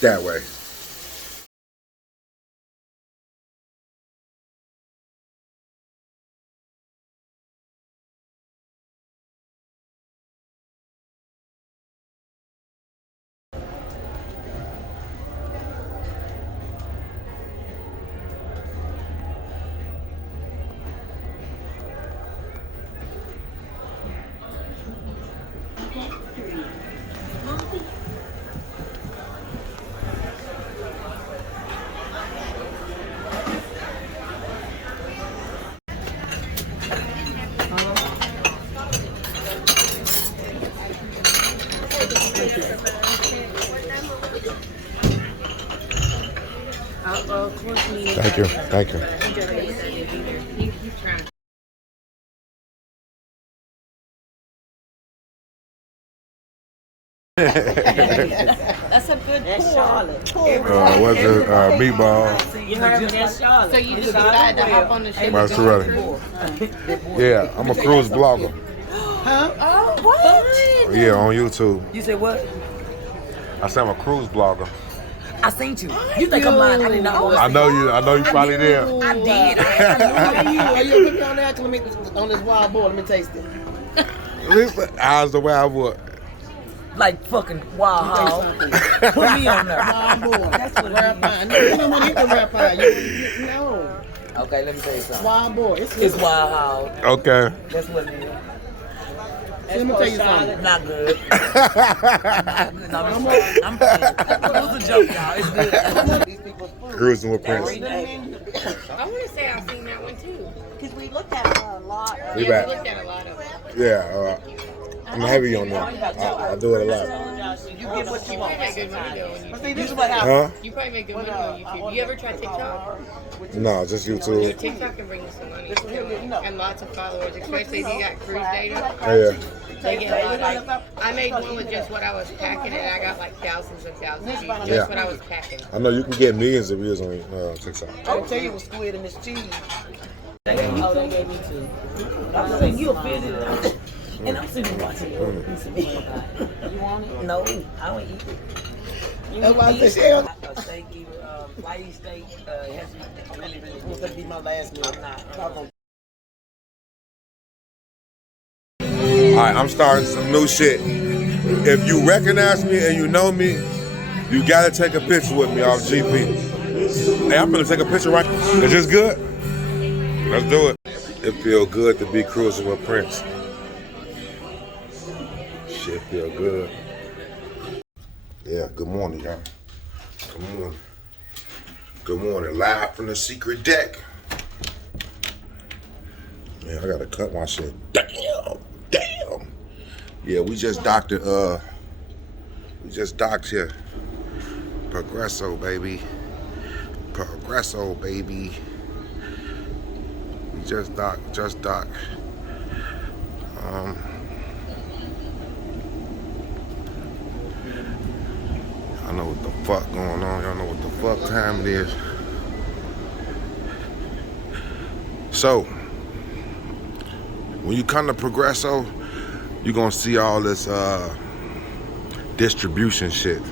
That way. Thank you. Thank you. That's a good Charlotte. What's the meatball? You heard me, that's Charlotte. So you just decided to hop on the ship? Mozzarella. Yeah, I'm a cruise blogger. Huh? Oh, what? Yeah, on YouTube. You said what? I said I'm a cruise blogger. I seen you. You think I'm lying? I did not know. I know you probably did. I did. Are you put me on that? Let me on this wild boy. Let me taste it. How's the wild boy? Like fucking wild hog. Put me on there. Wild boy. That's what it is. You don't want to eat the rap pie. No. Okay, let me tell you something. Wild boy. It's wild hog. Okay. That's what it is. Let me tell you something. Not good. No, I'm playing. It was a joke, y'all. It's good. Cruising with Prince. I want to say I've seen that one too. Because we looked at a lot. We Yeah, back. we looked at a lot of it. Yeah, I'm heavy on that. I do it a lot. You get what you You want. probably make good money though on YouTube. This is what happened. Huh? You probably make good money on YouTube. You ever try TikTok? No, just Your YouTube. TikTok can bring you some money and lots of followers, especially if you got cruise data. Oh, yeah. They get a lot. Like, I made one with just what I was packing, and I got like thousands and thousands of views. Just Yeah. what I was packing. I know you can get millions of views on TikTok. I'll tell you it was squid in this cheese. They gave me two. I'm saying you a busy. And I'm sitting watching you. You want it? No, I don't eat it. That's why I said, Shell. A steak, light steak, has to be really, really good. That'll be my last meal. I'm not. All right, I'm starting some new shit. If you recognize me and you know me, you gotta take a picture with me off GP. Hey, I'm gonna take a picture right. Is this good? Let's do it. It feel good to be cruising with Prince. Shit feel good. Yeah, good morning, y'all. Good morning. Good morning. Live from the secret deck. Man, I gotta cut my shit. Damn. Yeah, we just docked it, here. Progresso, baby. Progresso, baby. We just docked. I know what the fuck going on. Y'all know what the fuck time it is. So, when you come to Progresso, you're gonna see all this distribution shit.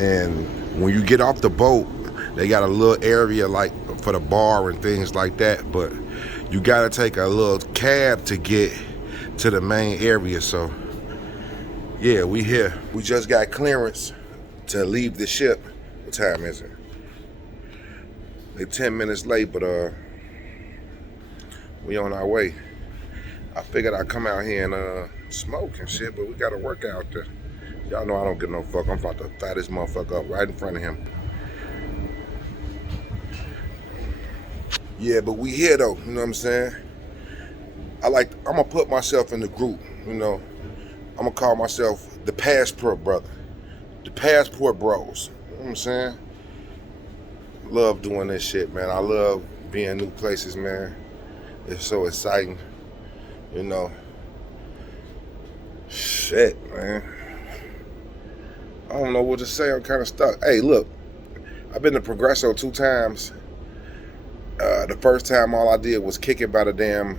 And when you get off the boat, they got a little area like for the bar and things like that, but you gotta take a little cab to get to the main area. So yeah, we here. We just got clearance to leave the ship. What time is it? They're 10 minutes late, but we on our way. I figured I'd come out here and smoke and shit, but we gotta work out there. Y'all know I don't give no fuck. I'm about to fire this motherfucker up right in front of him. Yeah, but we here though, you know what I'm saying? I'm gonna put myself in the group, you know. I'm gonna call myself the Passport Brother. The Passport Bros, you know what I'm saying? Love doing this shit, man. I love being new places, man. It's so exciting, you know. Shit, man. I don't know what to say. I'm kind of stuck. Hey, look, I've been to Progresso 2 times. The first time, all I did was kick it by the damn,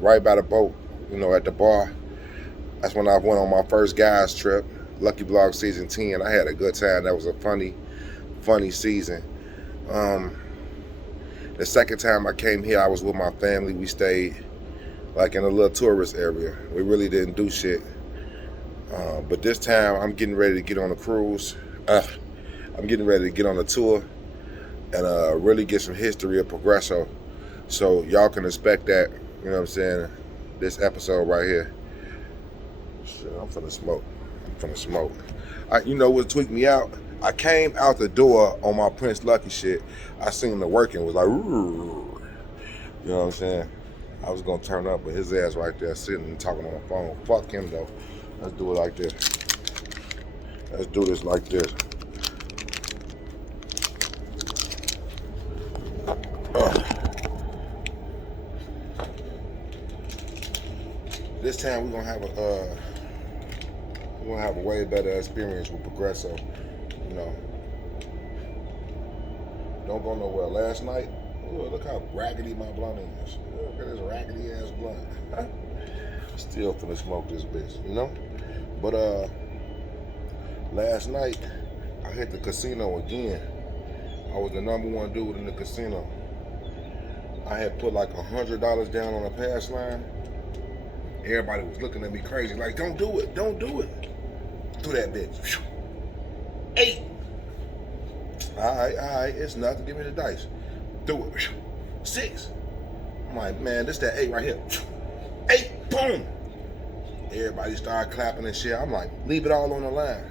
right by the boat, you know, at the bar. That's when I went on my first guys trip. LuCkyBlog season 10. I had a good time. That was a funny season. The second time I came here, I was with my family. We stayed like in a little tourist area. We really didn't do shit. But this time, I'm getting ready to get on a cruise. I'm getting ready to get on a tour and really get some history of Progresso. So y'all can expect that, you know what I'm saying, this episode right here. Shit, I'm finna smoke. You know what tweaked me out? I came out the door on my Prince Lucky shit. I seen the working, was like, ooh. You know what I'm saying? I was gonna turn up, but his ass right there sitting and talking on the phone. Fuck him though. Let's do it like this. Let's do this like this. This time we're gonna have a way better experience with Progresso. You know, don't go nowhere. Last night, look how raggedy my blunt is. Look at this raggedy ass blunt. Still finna smoke this bitch, you know? But last night I hit the casino again. I was the #1 dude in the casino. I had put like $100 down on a pass line. Everybody was looking at me crazy, like, don't do it. Do that bitch. 8. All right, it's nothing. Give me the dice. Do it. 6. I'm like, man, this that 8 right here. 8, boom. Everybody started clapping and shit. I'm like, leave it all on the line.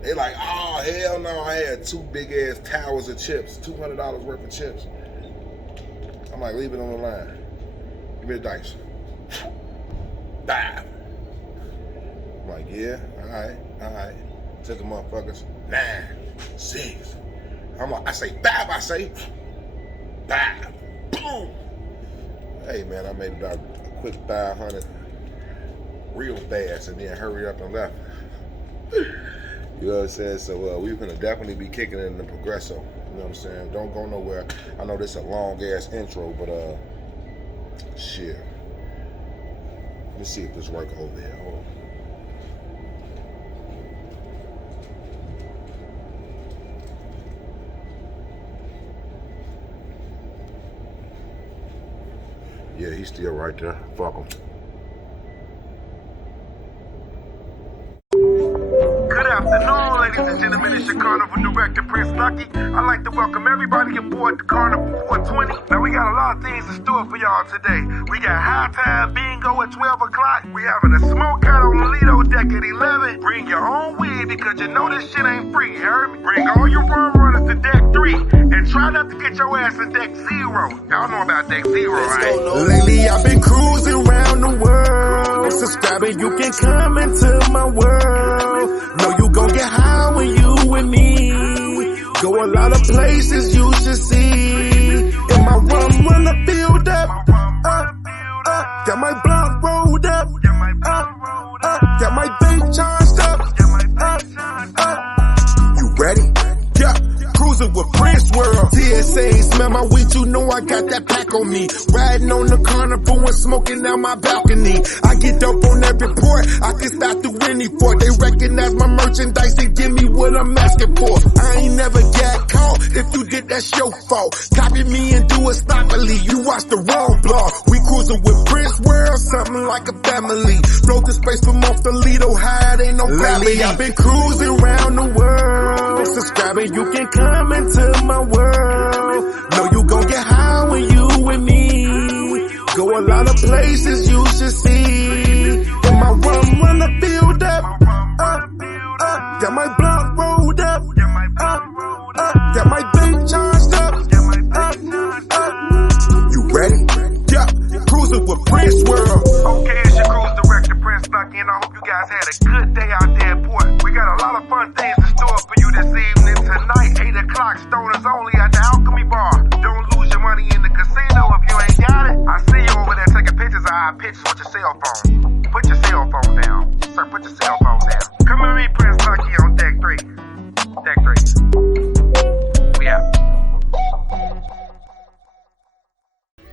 They like, oh, hell no. I had 2 big ass towers of chips, $200 worth of chips. I'm like, leave it on the line. Give me the dice. 5. I'm like, yeah, all right. Took the motherfuckers. 9, 6. I'm like, I say 5, 5. Boom. Hey man, I made about a quick 500 real fast and then hurry up and left. You know what I'm saying? So we're gonna definitely be kicking it in the Progresso. You know what I'm saying? Don't go nowhere. I know this is a long ass intro, but shit. Let me see if this works over here. Hold on. Yeah, he's still right there. Fuck him. Good afternoon, ladies and gentlemen. It's your Carnival Director, Prince Lucky. I'd like to welcome everybody aboard the Carnival 420. Now, we got a lot of things in store for y'all today. We got High Time Bingo at 12 o'clock. We having a smoke out on the Lido deck at 11. Bring your own weed because you know this shit ain't free, you heard me? Bring all your rum runners to deck 3. And try not to get your ass to deck 0. Y'all know about deck 0, right? Lately I've been cruising around the world. Subscribe and you can come into my world. Know you gon' get high when you with me. Go a lot of places you should see. And my rum runner filled up. Got my blunt rolled up. Got my bank charged up. You ready? Yeah. Cruising with Prince World. TSA, smell my weed, you know I got that pack on me. Riding on the Carnival and smoking out my balcony. I get dope on every port, I can stop through any port. They recognize my merchandise and give me what I'm asking for. I ain't never got caught, if you did that's your fault. Copy me and do a stopperly, you watch the wrong blog. We cruising with Prince World, something like a family. Float the space from off the Lido high, it ain't no gravity. I've been cruising around the world. Subscribing, you can come into my world. Know you gon' get high when you with me. Go a lot of places you should see. And my rum runner filled up. Got my blunt rolled up. Got my bank charged up. You ready? Yeah, cruising with Prince World. Okay, it's your cruise director, Prince Lucky, and I hope you guys had a good day out there at port. We got a lot of fun things in store for you this evening. Tonight, 8 o'clock, stoners only at the Alchemy Bar. Don't lose your money in the casino if you ain't got it. I see you over there taking pictures of our pictures with your cell phone. Put your cell phone down. Sir, put your cell phone down. Come with me, Prince Lucky, on deck 3. Deck 3. We out.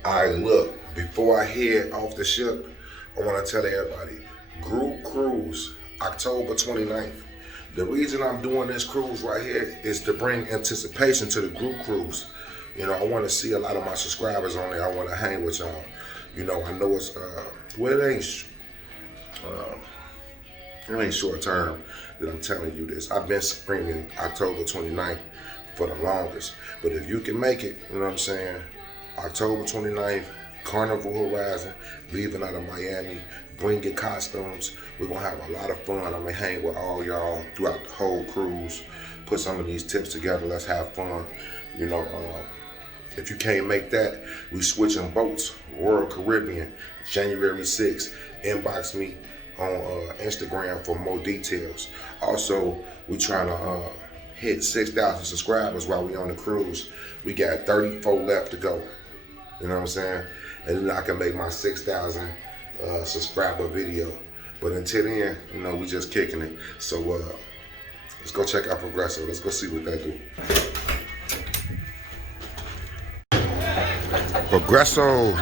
Alright, look, before I head off the ship, I want to tell everybody, group cruise, October 29th. The reason I'm doing this cruise right here is to bring anticipation to the group cruise. You know, I want to see a lot of my subscribers on there. I want to hang with y'all. You know, I know it's, well, it ain't short term that I'm telling you this. I've been springing October 29th for the longest. But if you can make it, you know what I'm saying, October 29th, Carnival Horizon, leaving out of Miami, bring your costumes. We're going to have a lot of fun. I'm going to hang with all y'all throughout the whole cruise, put some of these tips together. Let's have fun. You know, if you can't make that, we switching boats, Royal Caribbean, January 6th. Inbox me on Instagram for more details. Also, we trying to hit 6,000 subscribers while we on the cruise. We got 34 left to go. You know what I'm saying? And then I can make my 6,000 subscriber video. But until then, you know, we just kicking it. So let's go check out Progresso. Let's go see what they do. Progresso.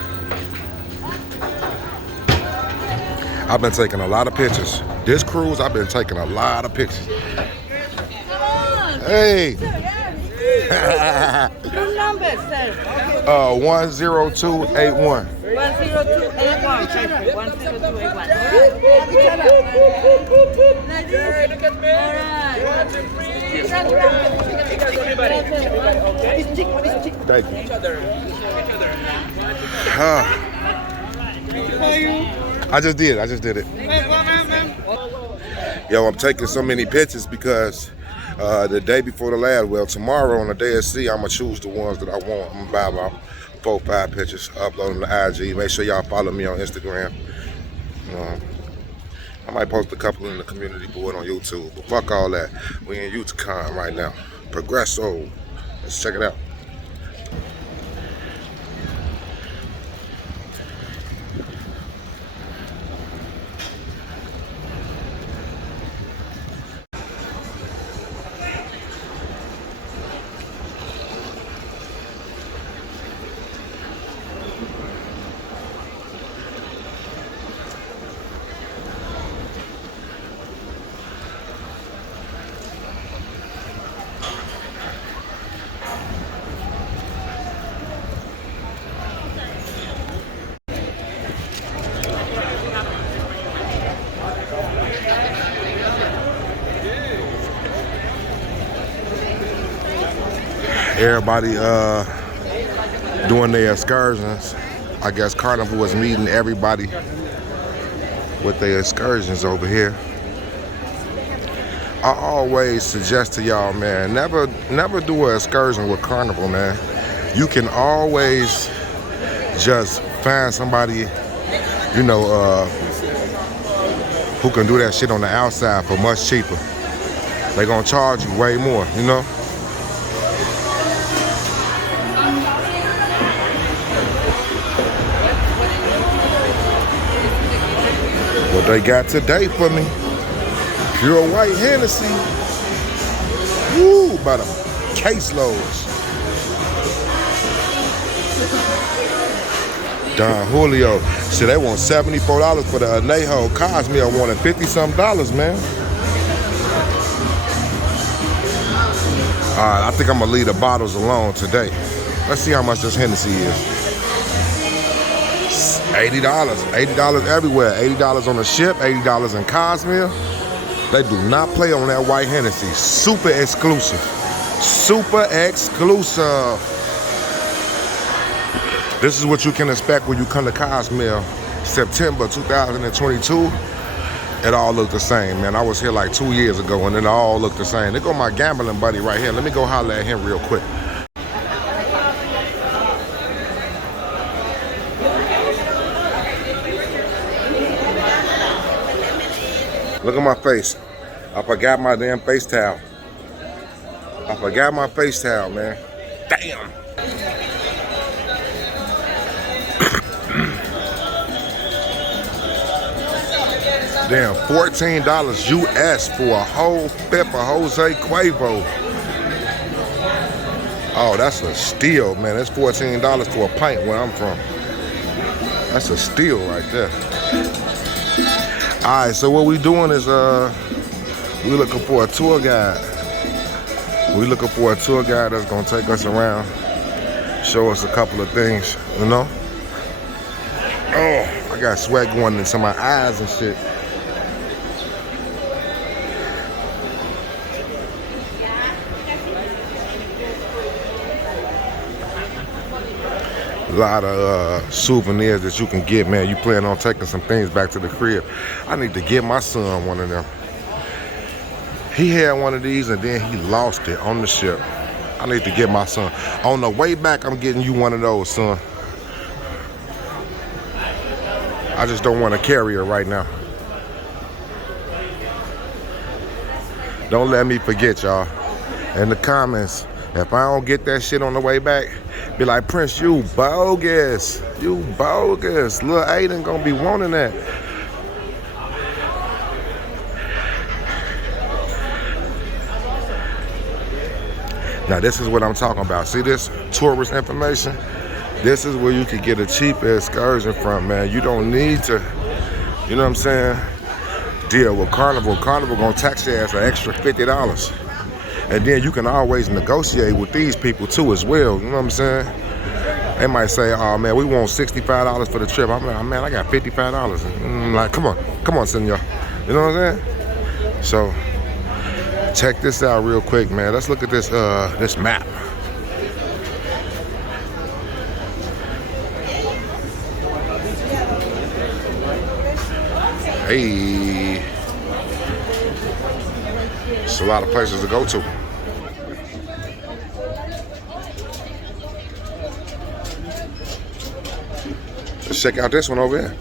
I've been taking a lot of pictures. This cruise, I've been taking a lot of pictures. Hey. Your number, sir. 10281. 10281. 10281. Thank you. I just did it. Yo, I'm taking so many pictures because the day before the last, well, tomorrow on the day of sea, I'm gonna choose the ones that I want. I'm gonna buy about 4 or 5 pictures, upload them to IG. Make sure y'all follow me on Instagram. I might post a couple in the community board on YouTube, but fuck all that. We in Yucatan right now. Progresso. Let's check it out. Everybody doing their excursions. I guess Carnival is meeting everybody with their excursions over here. I always suggest to y'all, man, never do an excursion with Carnival, man. You can always just find somebody, you know, who can do that shit on the outside for much cheaper. They're gonna charge you way more, you know? What they got today for me, pure white Hennessy. Woo, about a caseloads. Don Julio. Shit, they want $74 for the Anejo. Cosmeo wanted $50-something, man. All right, I think I'm gonna leave the bottles alone today. Let's see how much this Hennessy is. $80 everywhere. $80 on the ship, $80 in Cosmere. They do not play on that white Hennessy. Super exclusive. Super exclusive. This is what you can expect when you come to Cosmere, September 2022. It all looked the same, man. I was here like 2 years ago and it all looked the same. There go my gambling buddy right here. Let me go holler at him real quick. Look at my face. I forgot my damn face towel. I forgot my face towel, man. Damn. Damn, $14 US for a whole fifth of Jose Cuervo. Oh, that's a steal, man. That's $14 for a pint where I'm from. That's a steal right there. All right, so what we doing is We're looking for a tour guide. We're looking for a tour guide that's gonna take us around, show us a couple of things, you know? Oh, I got sweat going into my eyes and shit. A lot of souvenirs that you can get, man. You plan on taking some things back to the crib. I need to get my son one of them. He had one of these and then he lost it on the ship. I need to get my son. On the way back, I'm getting you one of those, son. I just don't want to carry her right now. Don't let me forget, y'all. In the comments, if I don't get that shit on the way back, be like, Prince, you bogus. You bogus. Lil Aiden gonna be wanting that. Now this is what I'm talking about. See this tourist information? This is where you can get a cheap excursion from, man. You don't need to, you know what I'm saying, deal with Carnival. Carnival gonna tax your ass an extra $50. And then you can always negotiate with these people too as well, you know what I'm saying? They might say, oh man, we want $65 for the trip. I'm like, man, I got $55. I'm like, come on, senor. You know what I'm saying? So, check this out real quick, man. Let's look at this this map. Hey, it's a lot of places to go to. Let's check out this one over here.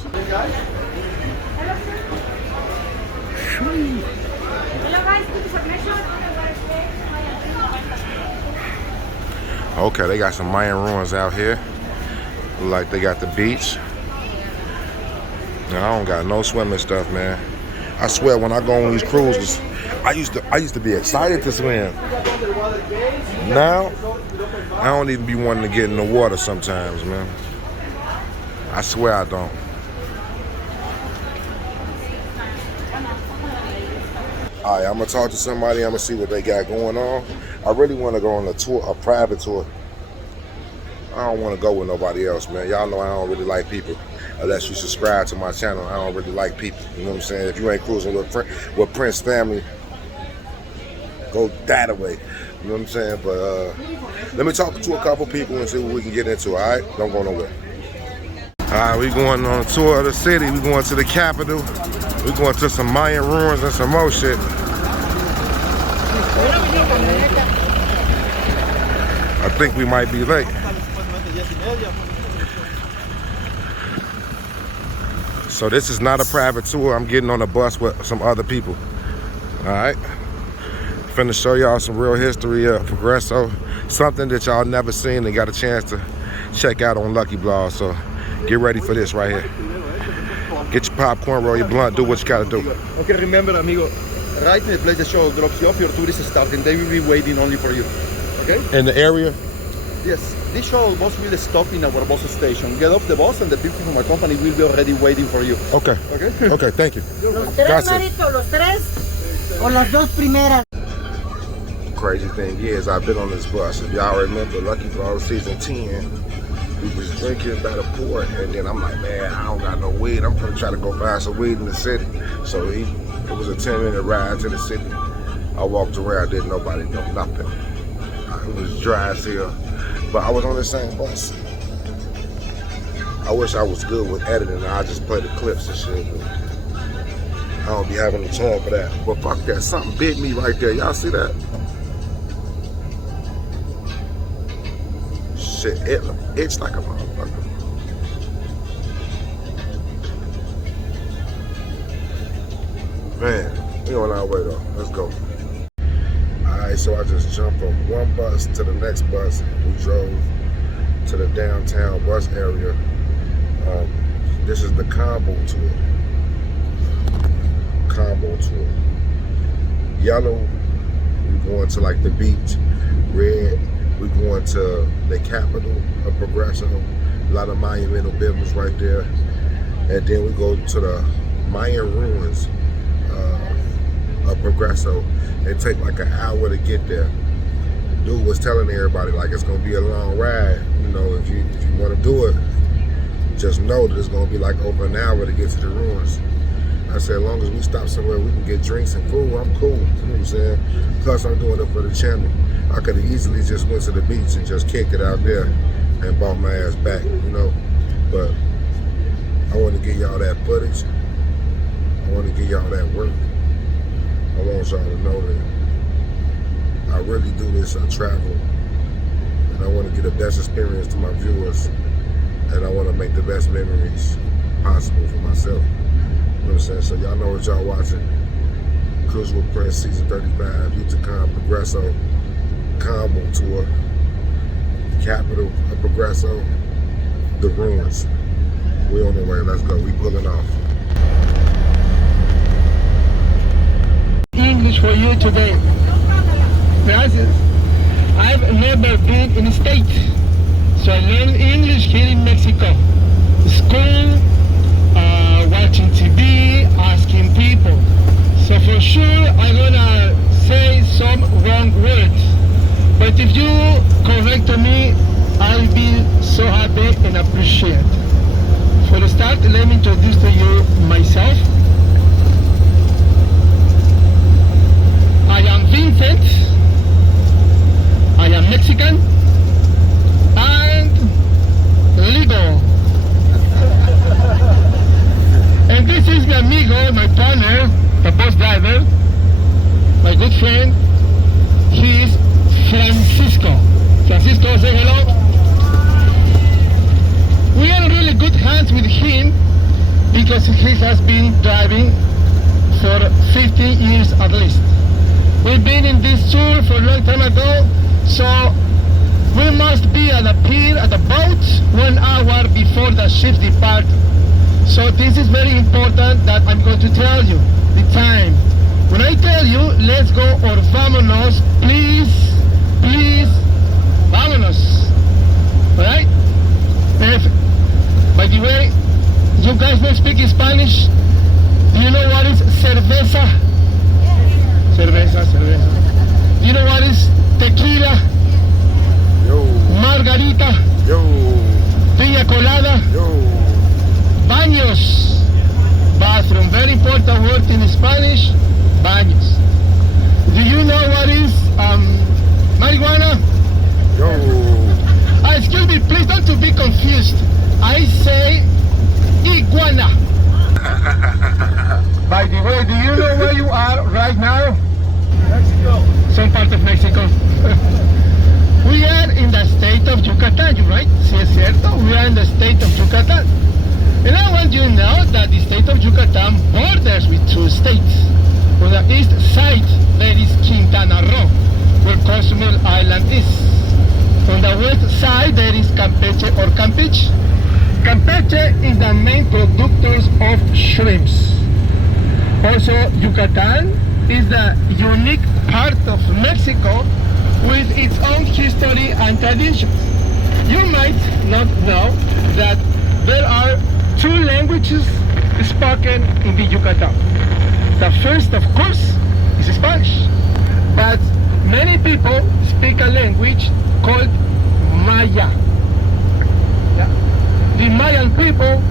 Okay, they got some Mayan ruins out here. Look like they got the beach. Now, I don't got no swimming stuff, man. I swear, when I go on these cruises, I used to be excited to swim. Now, I don't even be wanting to get in the water sometimes, man. I swear I don't. All right, I'm gonna talk to somebody. I'm gonna see what they got going on. I really want to go on a tour, a private tour. I don't want to go with nobody else, man. Y'all know I don't really like people. Unless you subscribe to my channel, I don't really like people. You know what I'm saying? If you ain't cruising with Prince family, go that away. You know what I'm saying? But let me talk to a couple people and see what we can get into, all right? Don't go nowhere. All right, we going on a tour of the city. We going to the capital. We going to some Mayan ruins and some more shit. I think we might be late. So this is not a private tour. I'm getting on a bus with some other people. All right. Finna show y'all some real history of Progresso. Something that y'all never seen and got a chance to check out on LuCkyBlog. So get ready for this right here. Get your popcorn, roll your blunt, do what you gotta do. Okay, remember, amigo, right in the place the show drops you off, your tour is starting. They will be waiting only for you. Okay? In the area? Yes. This shuttle bus will stop in our bus station. Get off the bus and the people from my company will be already waiting for you. Okay. Okay? Okay, thank you. Los tres, Marito, los tres o las dos primeras. Crazy thing is, I've been on this bus. If y'all remember LuCkyBlog season 10, we was drinking by the port, and then I'm like, man, I don't got no weed. I'm gonna try to go find some weed in the city. So it was a 10-minute ride to the city. I walked around, didn't nobody know nothing. It was dry as hell. But I was on the same bus. I wish I was good with editing. I just play the clips and shit. But I don't be having the time for that. But fuck that. Something bit me right there. Y'all see that? Shit, it itched like a motherfucker. Man, we on our way though. Let's go. Alright, so I just jumped from one bus to the next bus. We drove to the downtown bus area. This is the combo tour. Combo tour. Yellow, we're going to like the beach. Red, we're going to the capital of Progresso. A lot of monumental buildings right there. And then we go to the Mayan ruins. of Progresso. It take like an hour to get there. Dude was telling everybody like it's gonna be a long ride. You know, if you want to do it, just know that it's gonna be like over an hour to get to the ruins. I said, as long as we stop somewhere we can get drinks and food, I'm cool. You know what I'm saying? Plus, I'm doing it for the channel. I could have easily just went to the beach and just kicked it out there and bought my ass back, you know. But I want to give y'all that footage. I want to give y'all that work. I want y'all to know that I really do this. I travel, and I want to give the best experience to my viewers, and I want to make the best memories possible for myself. You know what I'm saying? So y'all know what y'all watching. Cruise with Prince Season 35, Yucatan, Progresso, Combo Tour, capital of Progresso, the ruins. We on the way, let's go, we pulling off. English for you today. Gracias. I've never been in the States, so I learned English here in Mexico. School, watching TV, asking people. So for sure I'm gonna say some wrong words. But if you correct me, I'll be so happy and appreciate. For the start, let me introduce to you myself. I am Vincent. I am Mexican and legal. And this is my amigo, my partner, the bus driver, my good friend. He is Francisco. Francisco, say hello. We are in really good hands with him because he has been driving for 15 years at least. We've been in this tour for a long time ago, so we must be at the pier at the boat 1 hour before the ships depart. So this is very important that I'm going to tell you the time. When I tell you, let's go or vámonos, please, vámonos. Alright? Perfect. By the way, you guys don't speak Spanish. Do you know what is cerveza? Cerveza. Do you know what is tequila? Yo. Margarita. Yo. Piña colada. Yo. Baños. Bathroom. Very important word in Spanish. Baños. Do you know what is marijuana? Yo. Excuse me, please don't to be confused. I say iguana. By the way, do you know where you are right now? Mexico. Some part of Mexico. We are in the state of Yucatan, right? Si es cierto, we are in the state of Yucatan. And I want you to know that the state of Yucatan borders with 2 states. On the east side, there is Quintana Roo, where Cozumel Island is. On the west side, there is Campeche or Campeche. Campeche is the main producers of shrimps. Also, Yucatan is the unique part of Mexico with its own history and traditions. You might not know that there are 2 languages spoken in the Yucatan. The first, of course, is Spanish, but many people speak a language called Maya. Yeah. The Mayan people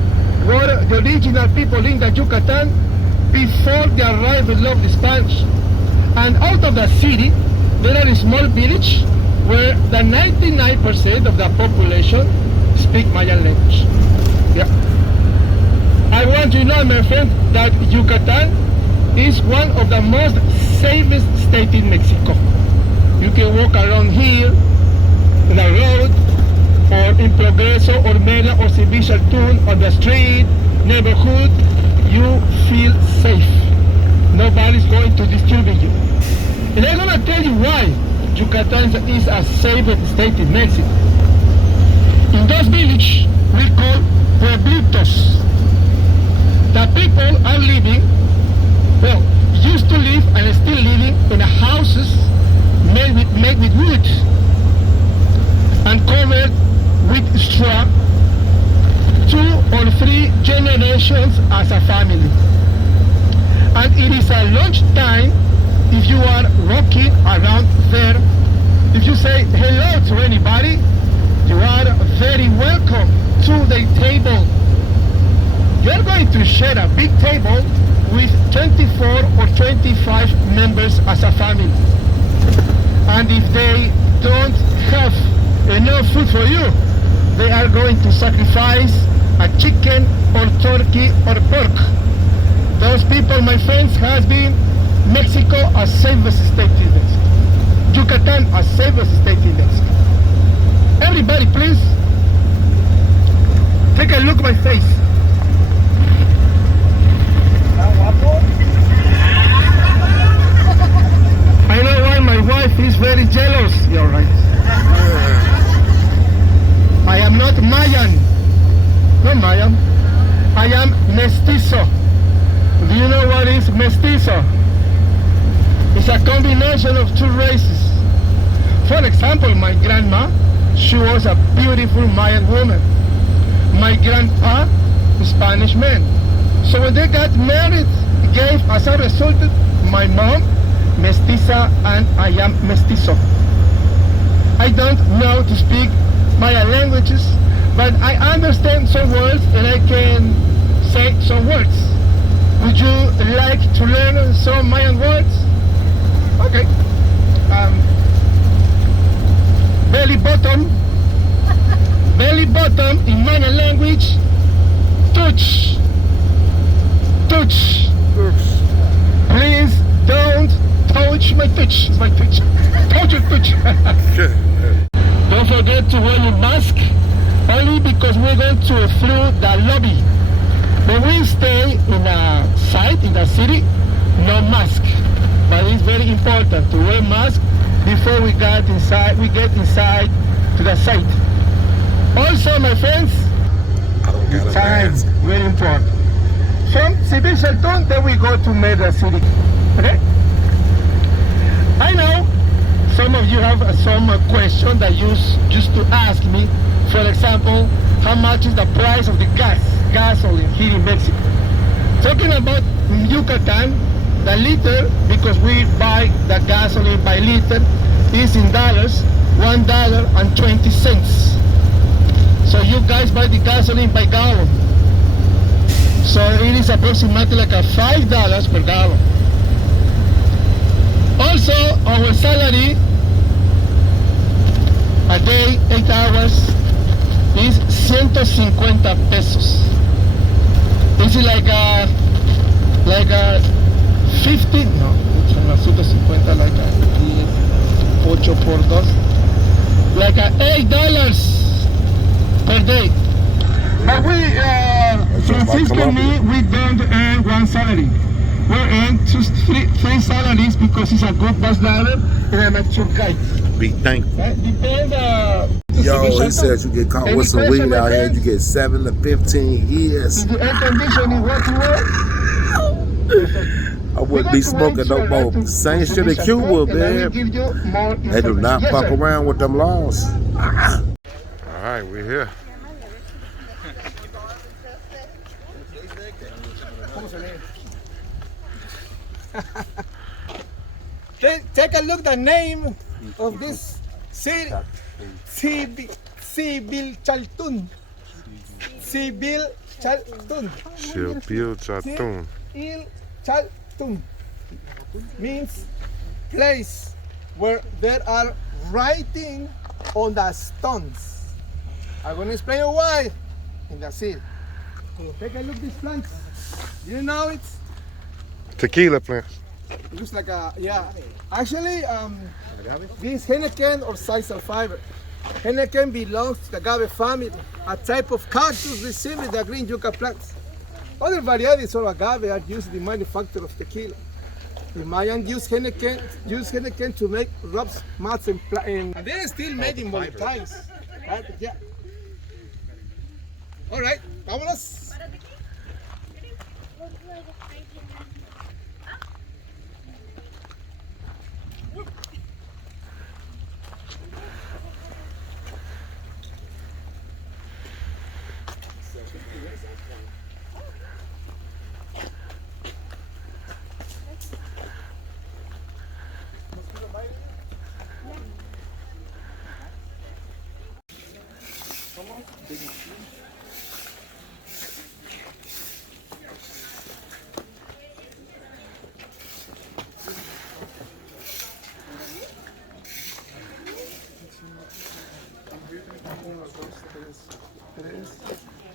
were the original people in the Yucatan before the arrival of the Spanish. And out of the city, there are a small village where the 99% of the population speak Mayan language. Yeah. I want you to know, my friend, that Yucatan is one of the most safest states in Mexico. You can walk around here, on the road, or in Progresso, or Mela, or Civic Tune, on the street, neighborhood, you feel safe. Nobody's going to disturb you. And I'm going to tell you why Yucatan is a safe state in Mexico. In those villages, we call pueblitos. The people are living, well, used to live and still living in houses made with wood and covered with straw, 2 or 3 generations as a family. And it is a lunch time if you are walking around there. If you say hello to anybody, you are very welcome to the table. You're going to share a big table with 24 or 25 members as a family. And if they don't have enough food for you, they are going to sacrifice a chicken or turkey or pork. Those people, my friends, has been Mexico a safest state in Mexico. Yucatan a safest state in Mexico. Everybody, please, take a look at my face. I know why my wife is very jealous. You're right. I am not Mayan. No Mayan. I am mestizo. Do you know what is mestizo? It's a combination of two races. For example, my grandma, she was a beautiful Mayan woman. My grandpa, a Spanish man. So when they got married, gave as a result my mom mestiza and I am mestizo. I don't know to speak Mayan languages, but I understand some words and I can say some words. Would you like to learn some Mayan words? Okay. Belly bottom. Belly bottom in Mayan language. Touch. Touch. Please don't touch my touch. It's my touch. Touch your touch. Don't forget to wear your mask. Only because we're going to through the lobby. When we stay in a site, in the city, no mask. But it's very important to wear mask before we get inside. We get inside to the site. Also, my friends, time very important. From Civil Shelton, then we go to Medra City. Okay? I know some of you have some question that you used to ask me. For example, how much is the price of the gasoline here in Mexico? Talking about Yucatan, the liter, because we buy the gasoline by liter, is in dollars, $1.20. So you guys buy the gasoline by gallon. So it is approximately like $5 per gallon. Also, our salary a day, 8 hours, is 150 pesos. This is like a 50, no, 150 like a 8 por 2, like a $8 per day. But we, Francisco and me, we don't earn one salary. We earn three salaries because he's a good bus driver and I'm a tour guide. Be thankful. Depends. Yo, he said you get caught with some weed out here, you get 7 to 15 years. The air conditioning working well? I wouldn't be smoking no more. Same shit in Cuba, man. They do not fuck around with them laws. Alright, we're here. Take a look at the name of this city. Sibil Chaltun. Sibil Chaltun. Sibil Chaltun. Il Chaltun means place where there are writing on the stones. I'm going to explain you why in the city. So take a look at this plant. You know it? Tequila plant. It looks like a, yeah. Actually, this Henneken or sisal fiber. Henneken belongs to the agave family, a type of cactus resembling the green yucca plants. Other varieties of agave are used in the manufacture of tequila. The Mayans use Henneken to make rubs, mats, and they're still made in volatiles. Right? Yeah. All right, vámonos.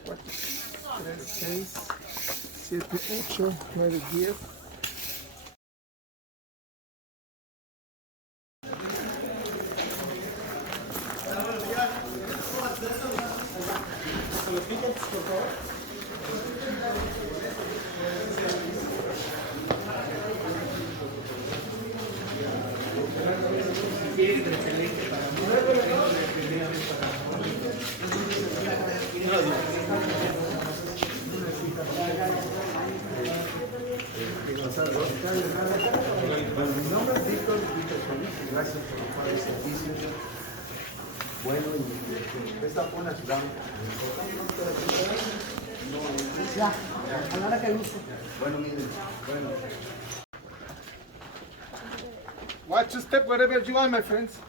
4, 3, 6, 7, 8, 9, 10. Gracias por los servicios. Bueno, y esta fue una ciudad. Ya, a la hora que guste. Bueno, miren, bueno. Watch your step wherever you are, my friends.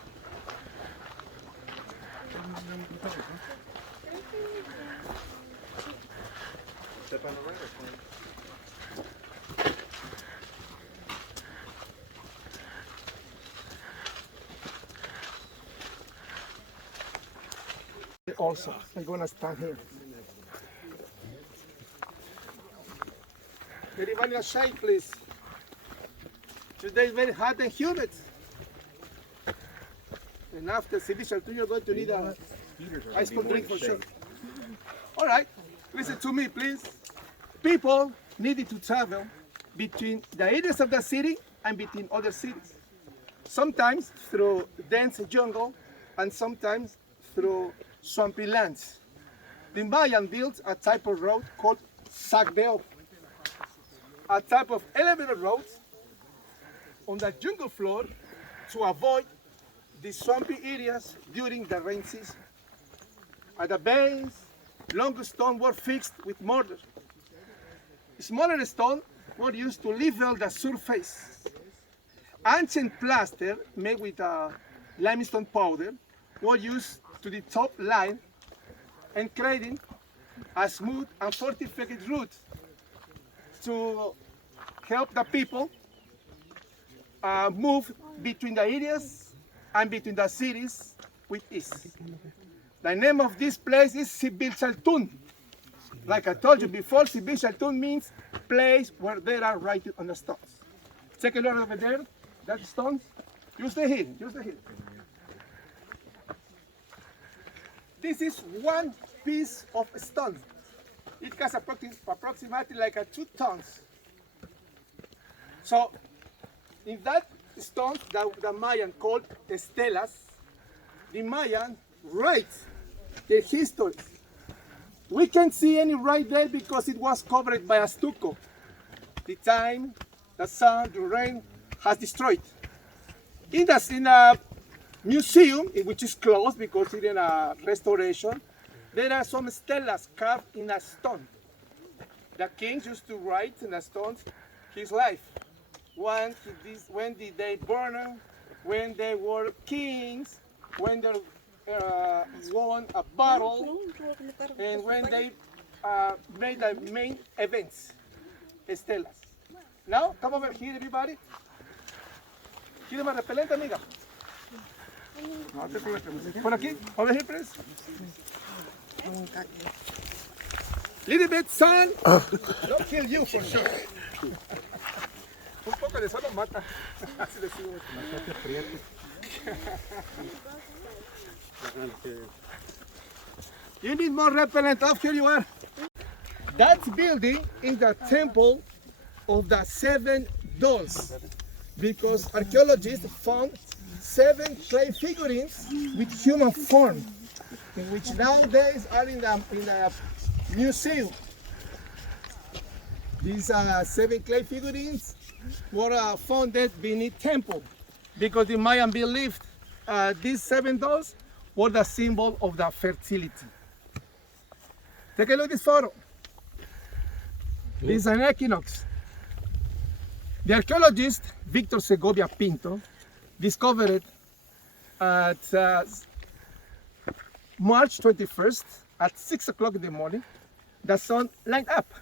Step on the right or front? Also, I'm gonna stand here. Everybody in shade, please. Today is very hot and humid. And after exhibition, you're going to need a ice cold drink for sure. All right, listen to me, please. People needed to travel between the areas of the city and between other cities. Sometimes through dense jungle and sometimes through swampy lands. The Mayan built a type of road called sacdeo, a type of elevated road on the jungle floor to avoid the swampy areas during the rain season. At the base, long stones were fixed with mortar. Smaller stones were used to level the surface. Ancient plaster made with limestone powder were used to the top line and creating a smooth and fortified route to help the people move between the areas and between the cities with ease. The name of this place is Sibil Chaltun. Like I told you before, Sibil Chaltun means place where there are writing on the stones. Take a look over there, that stones. You stay here, you stay here. This is one piece of stone. It has approximately like 2 tons. So, in that stone that the Mayan called estelas, the Mayan write their history. We can't see any right there because it was covered by a stucco. The time, the sun, the rain has destroyed. In a museum, which is closed because it's in a restoration, there are some stelas carved in a stone. The kings used to write in the stones his life. When did they burn? When they were kings? When they won a battle? And when they made the main events. Estelas. Now, come over here, everybody. ¿Quiere más repelente, amiga? No, por aquí, over here, please. Little bit sun, don't kill you for sure. Un poco de sol lo mata. Así decimos. You need more repellent. Oh, here you are. That building is the temple of the 7 dolls, because archaeologists found 7 clay figurines with human form, which nowadays are in the museum. These 7 clay figurines were found beneath temple, because the Mayan believed these 7 dolls were the symbol of the fertility. Take a look at this photo. This is an equinox. The archaeologist Victor Segovia Pinto discovered it at March 21st at 6 o'clock in the morning. The sun lined up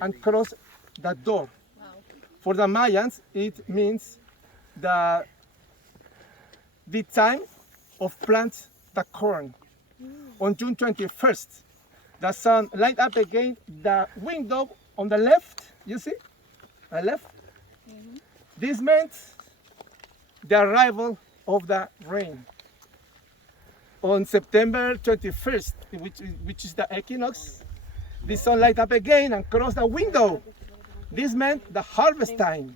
and crossed the door. Wow. For the Mayans, it means the time of plant the corn. On June 21st, The sun light up again the window on the left. You see? The left. This meant the arrival of the rain. On September 21st, which is the equinox, the sun light up again and cross the window. This meant the harvest time.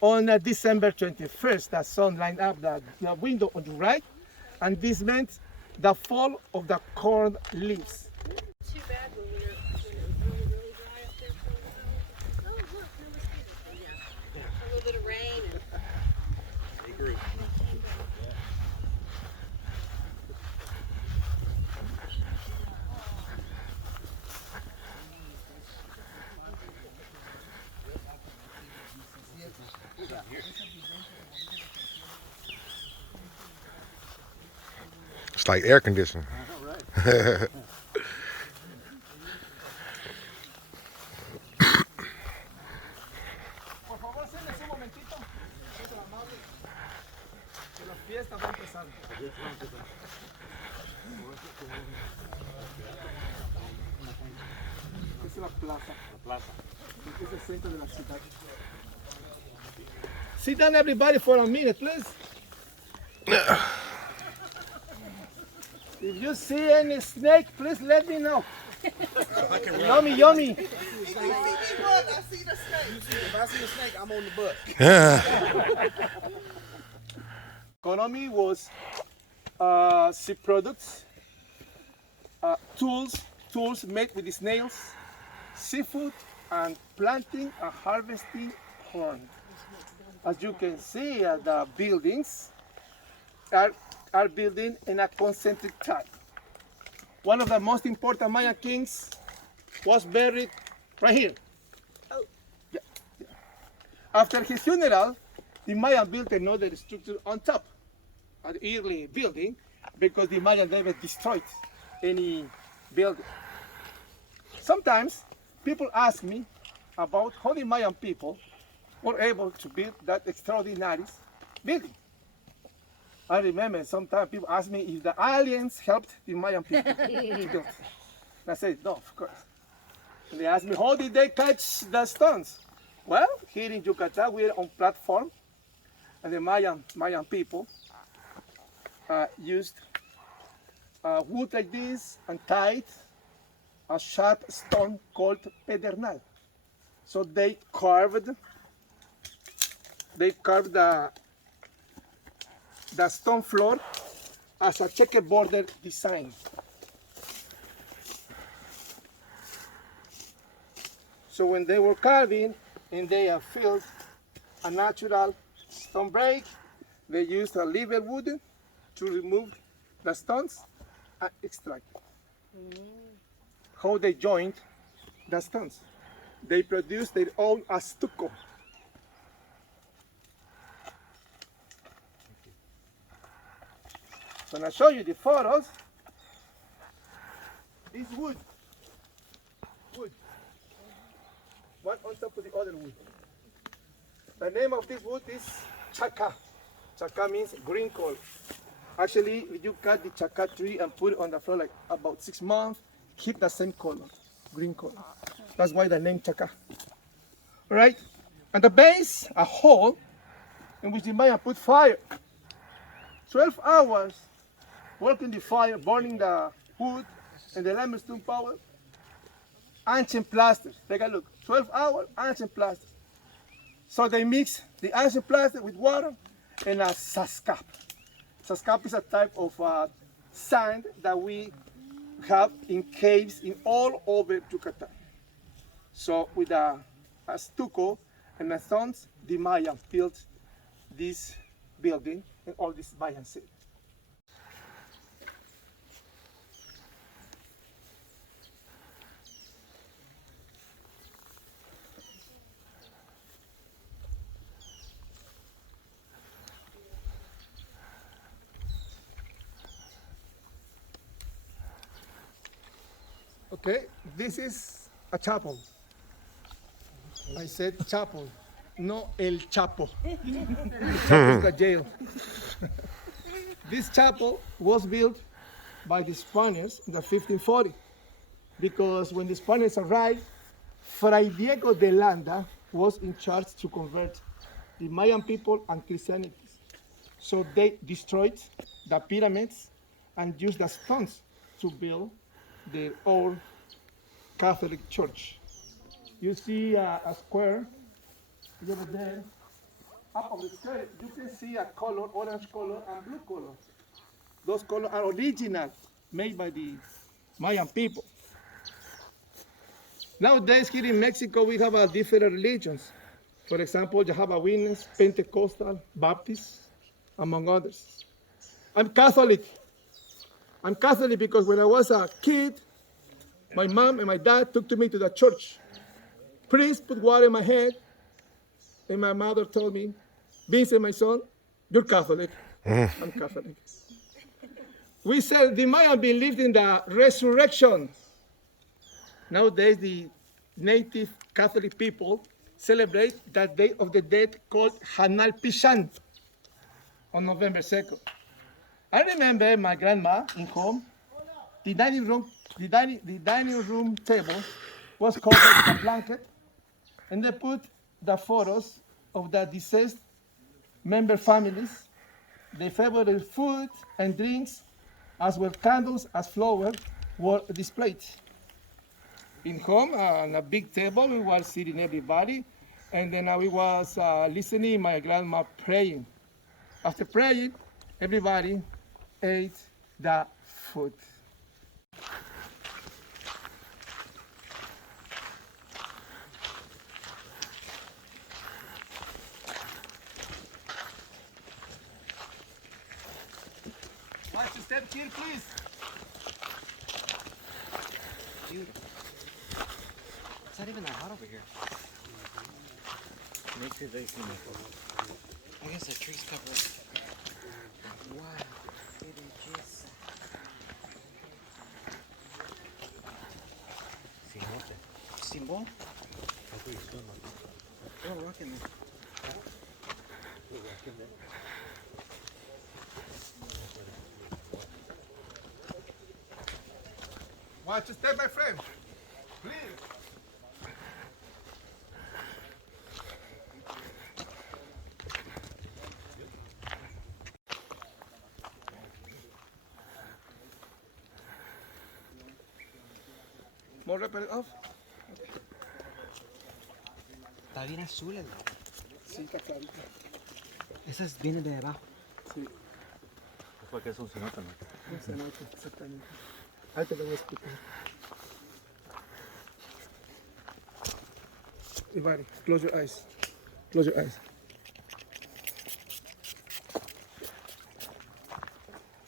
On December 21st, the sun lined up the window on the right, and this meant the fall of the corn leaves. Too bad when we were really dry up there for a while. Oh, look, no mosquitoes. Yeah. A little bit of rain. They grew. It's like air conditioning. Por favor, siéntese un momentito. Es amable. Que la fiesta va empezando. Es la plaza. Es el centro de la ciudad. Sit down, everybody, for a minute, please. If you see any snake, please let me know. Yummy, yummy. I see the snake. If I see a snake, I'm on the bus. Economy was seed products, tools made with snails, seafood, and planting and harvesting corn. As you can see, the buildings are building in a concentric type. One of the most important Mayan kings was buried right here. Yeah. After his funeral, the Mayan built another structure on top, an early building, because the Mayan never destroyed any building. Sometimes people ask me about how the Mayan people were able to build that extraordinary building. I remember sometimes people ask me if the aliens helped the Mayan people to build. And I said, no, of course. And they asked me, how did they catch the stones? Well, here in Yucatan, we're on platform, and the Mayan people used wood like this and tied a sharp stone called pedernal. So they carved the stone floor as a checkerboard design. So when they were carving and they have filled a natural stone break, they used a live wood to remove the stones and extract. How they joined the stones? They produced their own stucco. So when I show you the photos, this wood, one on top of the other wood. The name of this wood is chaca. Chaca means green color. Actually, if you cut the chaca tree and put it on the floor like about 6 months, keep the same color, green color. That's why the name chaca. All right? At the base, a hole in which the Mayan put fire. 12 hours working the fire, burning the wood and the limestone power. Ancient plaster. Take a look. 12 hours, ancient plaster. So they mix the ancient plaster with water and a sascap. Sascap is a type of sand that we have in caves in all over Yucatan. So with a stucco and the stones, the Mayan built this building and all this Mayan city. Okay, this is a chapel. I said chapel, no El Chapo. Chapo is the jail. This chapel was built by the Spaniards in the 1540. because when the Spaniards arrived, Fray Diego de Landa was in charge to convert the Mayan people and Christianity. So they destroyed the pyramids and used the stones to build the old Catholic Church. You see a square over there. Up of the square, you can see a color, orange color and blue color. Those colors are original, made by the Mayan people. Nowadays, here in Mexico, we have different religions. For example, Jehovah's Witness, Pentecostal, Baptist, among others. I'm Catholic. I'm Catholic because when I was a kid, my mom and my dad took me to the church. Priest put water in my head, and my mother told me, Vincent, my son, you're Catholic. I'm Catholic. We said the Mayan believed in the resurrection. Nowadays, the native Catholic people celebrate that Day of the Dead called Hanal Pishan on November 2nd. I remember my grandma in home, the dining room table was covered with a blanket, and they put the photos of the deceased member families, their favorite food and drinks, as well candles as flowers were displayed. In home, on a big table, we were sitting everybody, and then we was listening my grandma praying. After praying, everybody ate the food. Watch your step here, please. Beautiful. It's not even that hot over here. Makes it very beautiful. I guess the trees cover it. Wow. Simón. Oh, rocking there. Watch your step, my friend. Please. More repel off. Está bien azul el agua. Sí, está clarito. Esas vienen de abajo. Sí. Es porque es un cenote, ¿no? Un cenote, exactamente. Ahí te lo voy a explicar. Everybody, close your eyes. Close your eyes.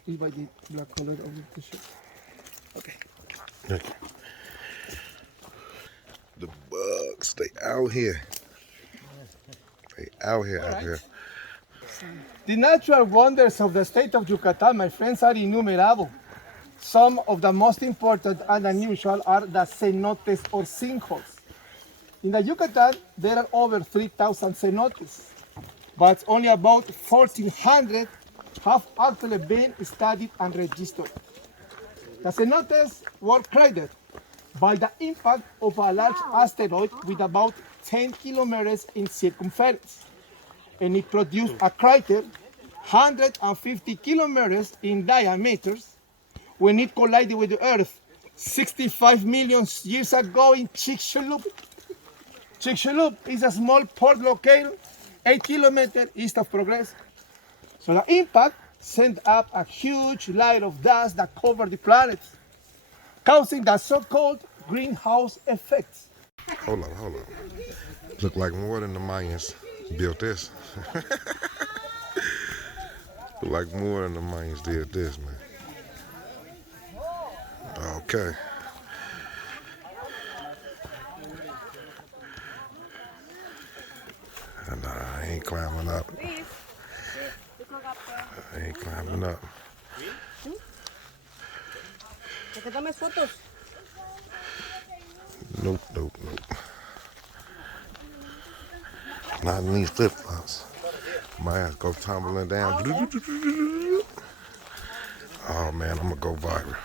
Is by the black color of the t-shirt. Okay. Okay. The bugs, they out here. They out here, out here. The natural wonders of the state of Yucatan, my friends, are innumerable. Some of the most important and unusual are the cenotes or sinkholes. In the Yucatan, there are over 3,000 cenotes, but only about 1,400 have actually been studied and registered. The cenotes were created by the impact of a large asteroid with about 10 kilometers in circumference, and it produced a crater 150 kilometers in diameter when it collided with the Earth 65 million years ago in Chicxulub. Chicxulub is a small port located 8 kilometers east of Progresso. So the impact sent up a huge layer of dust that covered the planet, causing the so-called greenhouse effect. Hold on. Look like more than the Mayans built this. Look like more than the Mayans did this, man. Okay. And I ain't climbing up. I ain't climbing up. Que tomes fotos. Nope. Not in these flip-flops. My ass go tumbling down. Oh man, I'm gonna go viral.